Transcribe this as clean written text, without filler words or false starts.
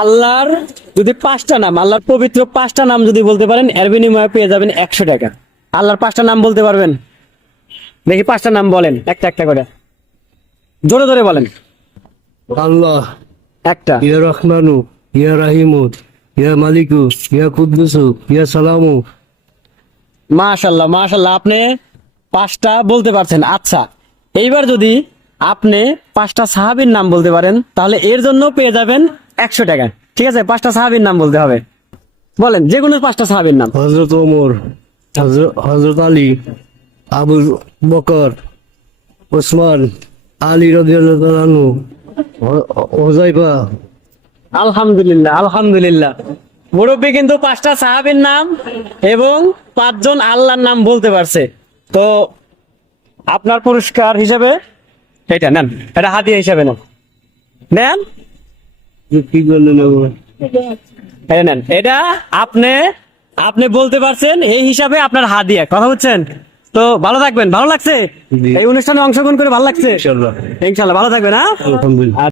আল্লাহর যদি 5টা নাম, আল্লাহর পবিত্র 5টা নাম যদি বলতে পারেন, এর বিনিময়ে পেয়ে যাবেন 100 টাকা। আল্লাহর 5টা নাম বলতে পারবেন? দেখি 5টা নাম বলেন, একটা একটা করে জোরে জোরে বলেন। আল্লাহ, একটা। ইয়া রহমানু, ইয়া রাহিমু, ইয়া মালিকু, ইয়া কুদ্দুসু, ইয়া সালামু। মাশাল্লাহ মাশাল্লাহ, আপনি 5টা বলতে পারছেন। আচ্ছা, এইবার যদি আপনি 5টা সাহাবীর নাম বলতে পারেন, তাহলে এর জন্য পেয়ে যাবেন 100 টাকা। ঠিক আছে, 5টা সাহাবীর নাম বলতে হবে। বলেন যে কোনো 5টা সাহাবীর নাম। হযরত ওমর, হযরত আলী, আবু বকর, ওসমান, আলী রাদিয়াল্লাহু তাআলা আনহু, হুযায়ফা। আলহামদুলিল্লাহ আলহামদুলিল্লাহ, মুরব্বী কিন্তু 5টা সাহাবীর নাম এবং 5 জন আল্লাহর নাম বলতে পারছে। তো আপনার পুরস্কার হিসেবে এটা নেন, এটা হাদিয়া হিসেবে নেন, নেন কি করলেন? এটা নেন। এটা আপনি আপনি বলতে পারছেন, এই হিসাবে আপনার হাদিয়া। কথা বুঝছেন? তো ভালো থাকবেন। ভালো লাগছে জি। এই অনুষ্ঠানে অংশগ্রহণ করে? ভালো লাগছে ইনশাআল্লাহ। ইনশাআল্লাহ, ভালো থাকবেন। হ্যাঁ, আলহামদুলিল্লাহ।